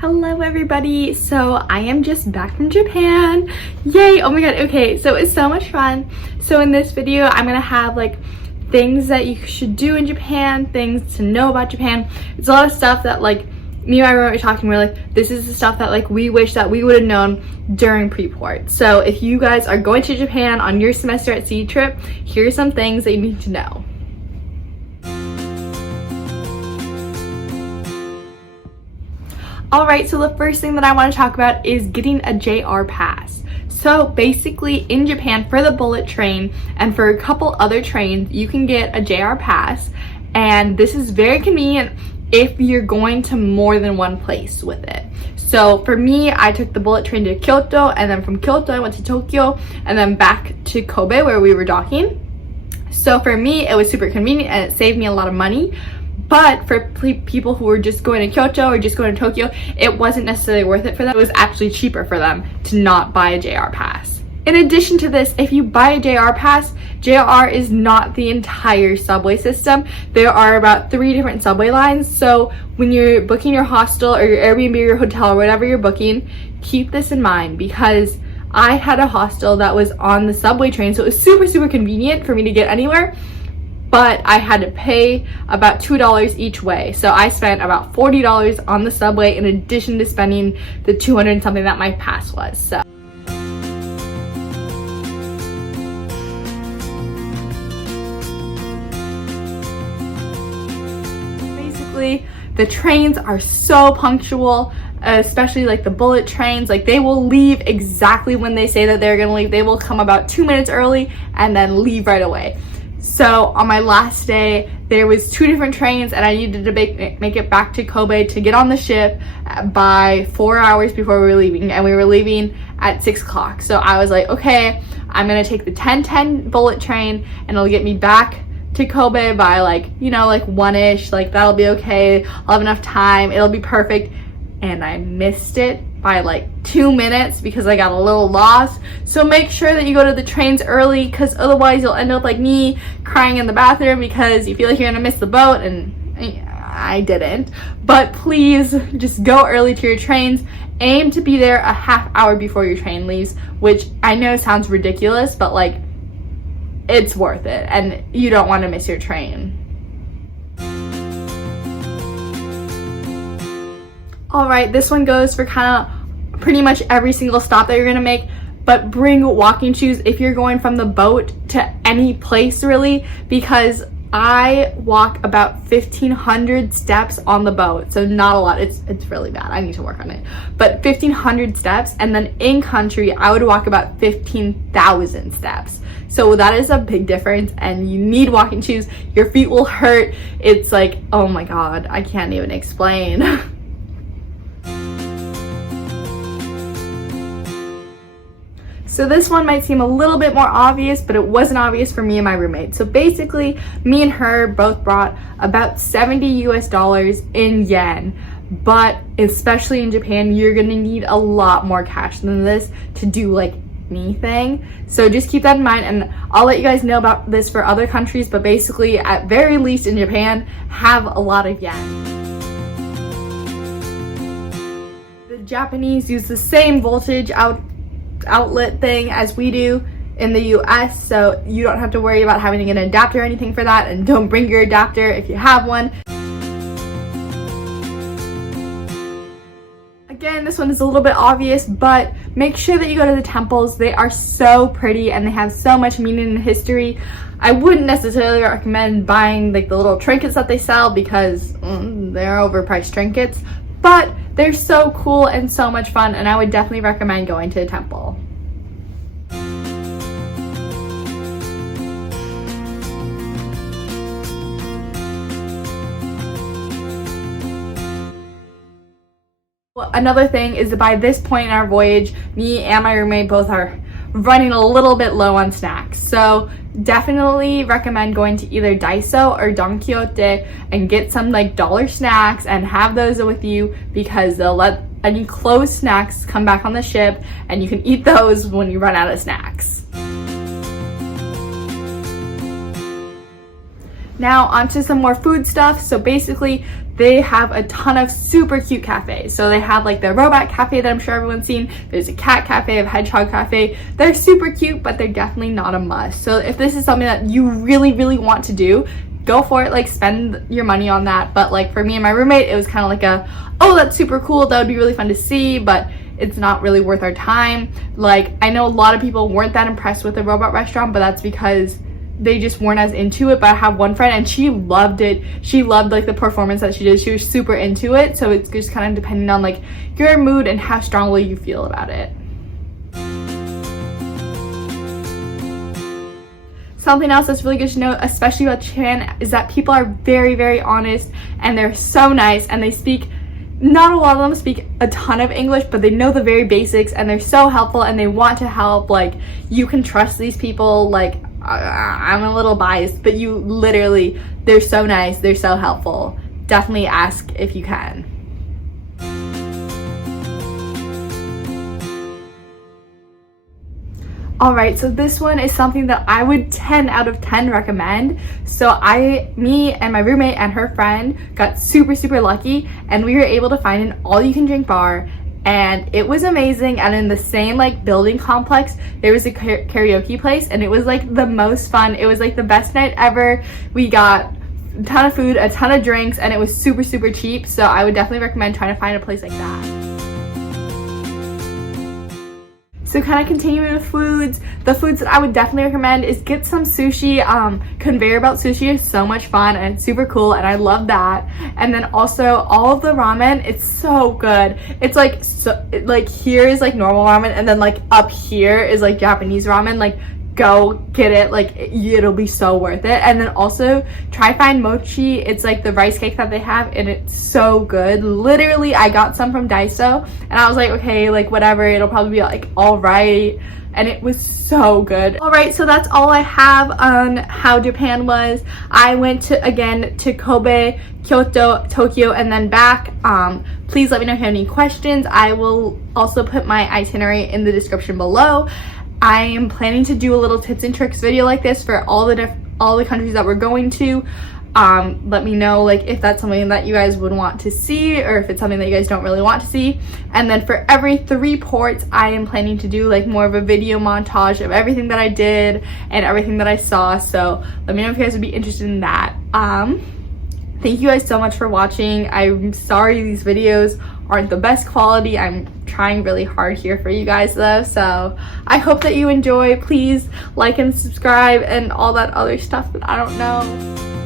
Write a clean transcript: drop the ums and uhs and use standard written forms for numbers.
Hello everybody, so I am just back from Japan. Yay! Oh my god, okay, so it's so much fun. So in this video I'm gonna have like things that you should do in Japan, things to know about Japan. It's a lot of stuff that like me and my roommate were talking, we're like, this is the stuff that like we wish that we would have known during pre-port. So if you guys are going to Japan on your semester at sea trip, here's some things that you need to know. Alright, so the first thing that I want to talk about is getting a JR pass. So basically in Japan, for the bullet train and for a couple other trains, you can get a JR pass, and this is very convenient if you're going to more than one place with it. So for me, I took the bullet train to Kyoto, and then from Kyoto I went to Tokyo and then back to Kobe where we were docking. So for me it was super convenient and it saved me a lot of money. But for people who were just going to Kyoto or just going to Tokyo, it wasn't necessarily worth it for them. It was actually cheaper for them to not buy a JR pass. In addition to this, if you buy a JR pass, JR is not the entire subway system. There are about 3 different subway lines. So when you're booking your hostel or your Airbnb or your hotel or whatever you're booking, keep this in mind, because I had a hostel that was on the subway train, so it was super convenient for me to get anywhere. But I had to pay about $2 each way. So I spent about $40 on the subway in addition to spending the 200 and something that my pass was. So basically, the trains are so punctual, especially like the bullet trains. Like, they will leave exactly when they say that they're gonna leave. They will come about 2 minutes early and then leave right away. So on my last day, there was 2 different trains and I needed to make it back to Kobe to get on the ship by 4 hours before we were leaving, and we were leaving at 6 o'clock. So I was like, okay, I'm gonna take the 10:10 bullet train and it'll get me back to Kobe by like, you know, like 1-ish, like that'll be okay. I'll have enough time, it'll be perfect. And I missed it by like 2 minutes because I got a little lost. So make sure that you go to the trains early, because otherwise you'll end up like me, crying in the bathroom because you feel like you're gonna miss the boat, and I didn't. But please just go early to your trains. Aim to be there a half hour before your train leaves, which I know sounds ridiculous, but like it's worth it and you don't want to miss your train. Alright, this one goes for kind of pretty much every single stop that you're gonna make, but bring walking shoes if you're going from the boat to any place really, because I walk about 1,500 steps on the boat, so not a lot. It's really bad. I need to work on it. But 1,500 steps, and then in country I would walk about 15,000 steps. So that is a big difference, and you need walking shoes. Your feet will hurt. It's like, oh my god, I can't even explain. So this one might seem a little bit more obvious, but it wasn't obvious for me and my roommate. So basically, me and her both brought about $70 US in yen. But especially in Japan, you're gonna need a lot more cash than this to do like anything. So just keep that in mind, and I'll let you guys know about this for other countries, but basically, at very least in Japan, have a lot of yen. The Japanese use the same voltage outlet thing as we do in the US, so you don't have to worry about having to get an adapter or anything for that, and don't bring your adapter if you have one. Again, this one is a little bit obvious, but make sure that you go to the temples. They are so pretty and they have so much meaning and history. I wouldn't necessarily recommend buying like the little trinkets that they sell, because they're overpriced trinkets, but they're so cool and so much fun, and I would definitely recommend going to a temple. Well, another thing is that by this point in our voyage, me and my roommate both are running a little bit low on snacks. So definitely recommend going to either Daiso or Don Quixote and get some like dollar snacks and have those with you, because they'll let any closed snacks come back on the ship and you can eat those when you run out of snacks. Now onto some more food stuff. So basically they have a ton of super cute cafes. So they have like the robot cafe that I'm sure everyone's seen. There's a cat cafe, a hedgehog cafe. They're super cute, but they're definitely not a must. So if this is something that you really, really want to do, go for it, like spend your money on that. But like for me and my roommate, it was kind of like a, oh, that's super cool, that would be really fun to see, but it's not really worth our time. Like I know a lot of people weren't that impressed with the robot restaurant, but that's because they just weren't as into it. But I have one friend and she loved it. She loved like the performance that she did. She was super into it. So it's just kind of depending on like your mood and how strongly you feel about it. Something else that's really good to know, especially about Japan, is that people are very, very honest and they're so nice, and they speak, not a lot of them speak a ton of English, but they know the very basics and they're so helpful and they want to help. Like you can trust these people. Like I'm a little biased, but you literally, they're so nice, they're so helpful. Definitely ask if you can. Alright, so this one is something that I would 10 out of 10 recommend. So me and my roommate and her friend got super, super lucky, and we were able to find an all-you-can-drink bar, and it was amazing. And in the same like building complex, there was a karaoke place, and it was like the most fun. It was like the best night ever. We got a ton of food, a ton of drinks, and it was super, super cheap. So I would definitely recommend trying to find a place like that. So kind of continuing with foods, the foods that I would definitely recommend is get some sushi. Conveyor belt sushi is so much fun and it's super cool, and I love that. And then also all of the ramen, it's so good. It's like, so like here is like normal ramen, and then like up here is like Japanese ramen. Like go get it, like it'll be so worth it. And then also try find mochi. It's like the rice cake that they have, and it's so good. Literally I got some from Daiso and I was like, okay, like whatever, it'll probably be like all right, and it was so good. All right, so that's all I have on how Japan was. I went to Kobe, Kyoto, Tokyo, and then back. Please let me know if you have any questions. I will also put my itinerary in the description below. I am planning to do a little tips and tricks video like this for all the countries that we're going to. Let me know like if that's something that you guys would want to see, or if it's something that you guys don't really want to see. And then for every 3 ports, I am planning to do like more of a video montage of everything that I did and everything that I saw. So let me know if you guys would be interested in that. Thank you guys so much for watching. I'm sorry these videos aren't the best quality. I'm trying really hard here for you guys though, so I hope that you enjoy. Please like and subscribe and all that other stuff that I don't know.